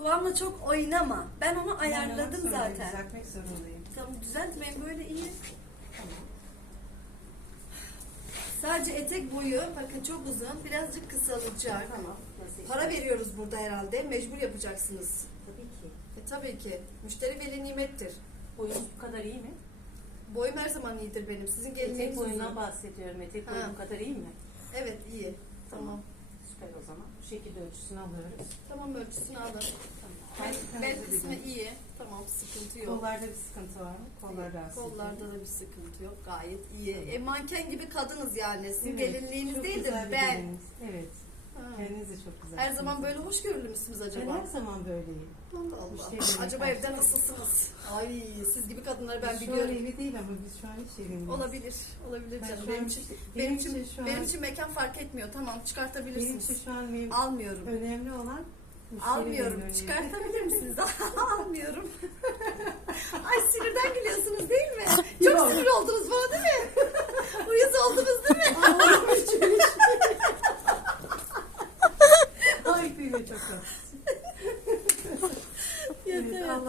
Duvağımla çok oynama. Ben onu ayarladım zorundayım, zaten. Düzeltmek zorundayım. Tamam düzeltmeyin böyle iyi. Tamam. Sadece etek boyu bakın çok uzun birazcık kısalacak. Tamam. Nasıl Para veriyoruz burada herhalde. Mecbur yapacaksınız. Tabii ki. E, tabii ki. Müşteri veli nimettir. Boyun bu kadar iyi mi? Boyum her zaman iyidir benim. Sizin Etek gelinliğiniz boyundan uzun. bahsediyorum. Etek Ha. boyu bu kadar iyi mi? Evet iyi. Tamam. Süper o zaman. Bu şekilde ölçüsünü alıyoruz. Tamam ölçüsünü alın. Tamam. Bel, bel kısmı iyi. Tamam sıkıntı yok. Kollarda bir sıkıntı var mı? Kollar rahatsız. Kollarda da bir sıkıntı yok. Gayet iyi. E, manken gibi kadınız yani. Sizin Evet, gelinliğiniz güzel bir Ben. Evet. Kendiniz de çok güzel. Her zaman böyle hoşgörülü müsünüz Ben acaba? her zaman böyleyim. Allah Allah. Müşterilerine Acaba karşı. evde nasılsınız? Ay siz gibi kadınları ben. Şu an evi değil ama biz şu an iş evindeyiz. Olabilir. Olabilir Ben canım. şu Benim an- için, benim benim için şu an- benim için mekan fark etmiyor. Tamam Benim çıkartabilirsiniz. için şu an benim Almıyorum. önemli olan müşteri Almıyorum. Çıkartabilir misiniz? Almıyorum. Ay sinirden gülüyorsunuz değil mi? Çok Yok. sinir oldunuz bana değil mi? Uyuz oldunuz değil mi? Tatlısın. Yeter.